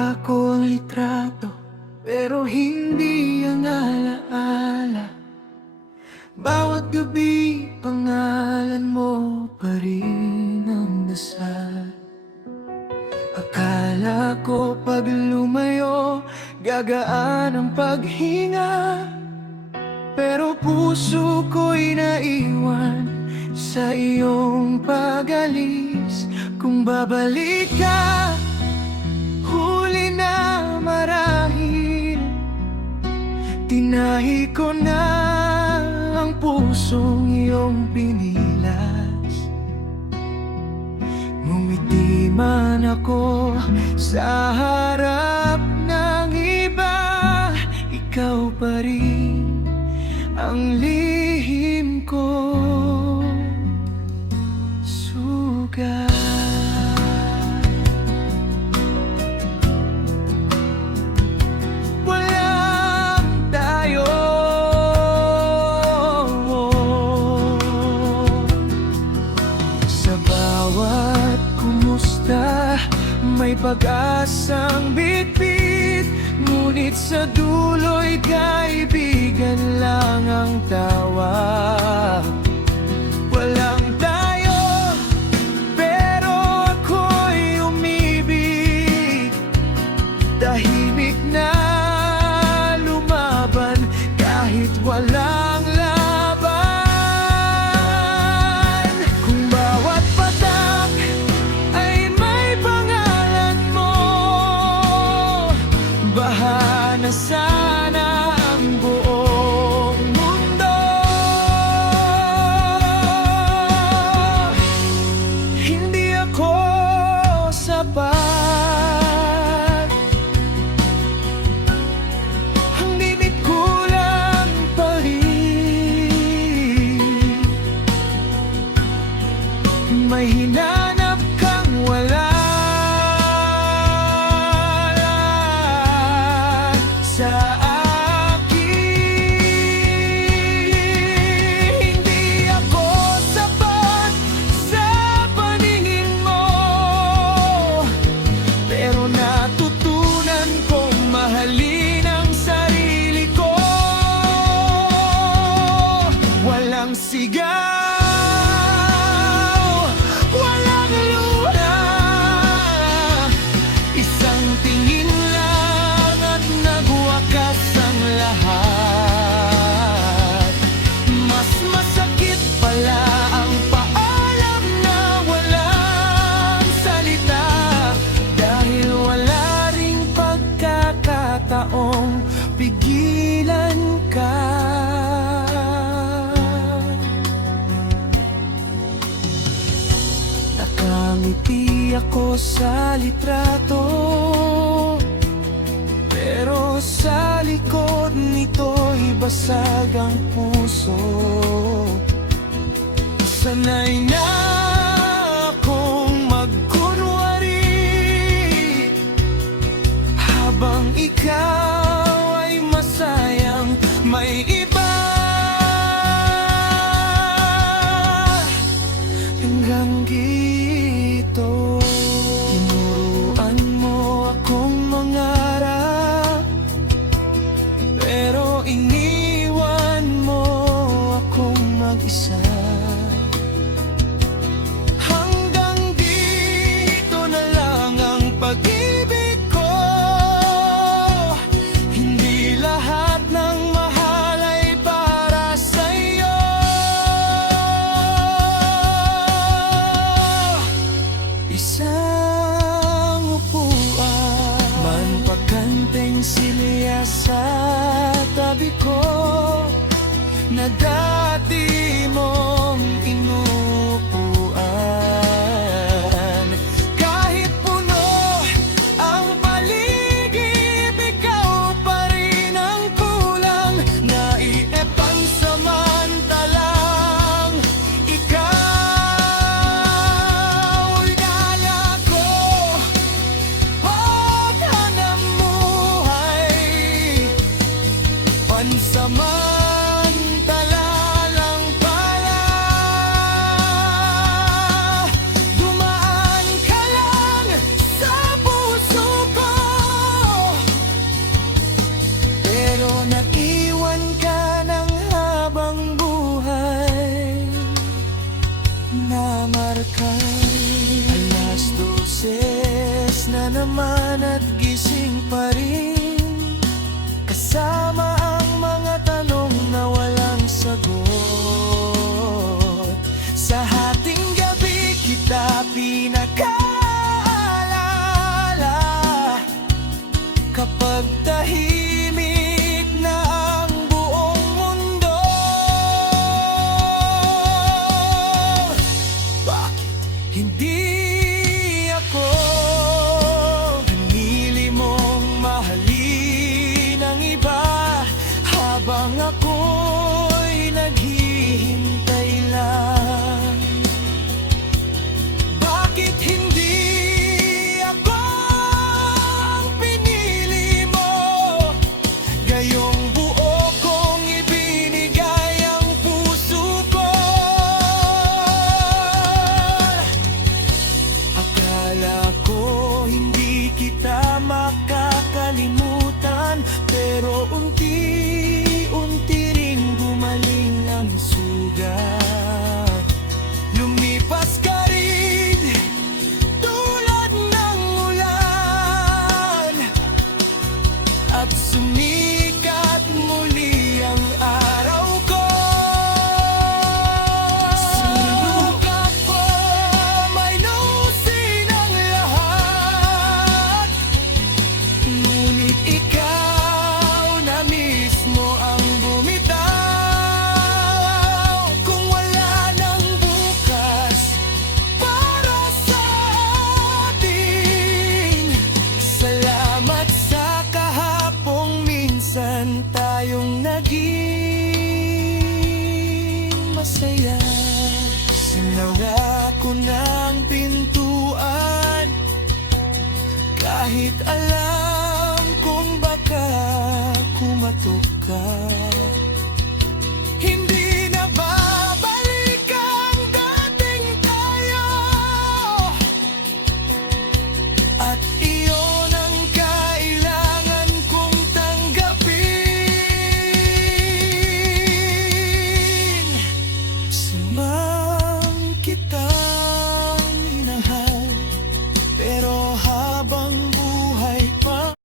Hawak ko ang litrato, pero hindi ang alaala. Bawat gabi, pangalan mo pa rin ang dasal. Akala ko pag lumayo, gagaan ang paghinga. Pero puso ko'y naiwan sa iyong pag-alis. Kung babalik ka, huli na marahil. Tinahi ko na ang pusong iyong pinilas. Ngumiti man ako sa harap ng iba, ikaw pa rin ang lihim ko sugat. May pag-asang bitbit, ngunit sa dulo'y kaibigan lang ang tawag. Walang tayo, pero ako'y umibig. Tahimik na lumaban kahit walang laban. Kung bawat patak ay may pangalan mo, baha na sana ang buong mundo. Hindi ako sapat, ang limit kulang pa rin. May hinanap kang wala sa akin. Hindi ako sapat sa paningin mo, pero natutunan kong mahalin ang sarili ko. Walang sigaw, walang luna, isang tingin lang at nagwakas ang lahat. Mas masakit pala ang paalam na walang salita, dahil wala ring pagkakataong pigilan ka. Nakangiti ako sa litrato, pero sa likod nito'y basag ang puso. Sanay na akong magkunwari habang ikaw ay masayang may iba. Hanggang gito, tinuruan mo akong mangarap, pero iniwan mo akong mag-isa. Hanggang dito na lang ang pag-ibig ko. Hindi lahat ng mahal ay para sa'yo. Isang upuan, manpakanteng silya sa tabi ko, na dati mong inuupuan. Kahit puno ang paligid, ikaw pa rin ang kulang. Naiepang samantalang ikaw inala ko, paghanap buhay pansamantala lang pala. Kapag tahimik na ang buong mundo, bakit hindi ako pinili mong mahalin ang iba habang ako'y naghihintay lang? Bakit hindi ako ang pinili mo? Gayong buo kong ibinigay ang puso ko. Akala ko hindi kita makakalimutan, pero unti-unti ring gumaling ang sugat. Lumipas ka rin tulad ng ulan, at sumikat muli ang araw ko. Sinubukang ko mayusin ang lahat, ngunit ikaw na mismo ang bumitaw. Kung wala nang bukas para sa atin, salamat sa kahapong minsan tayong naging masaya. Sinara ko ng pintuan kahit alam kong baka kumatok ka.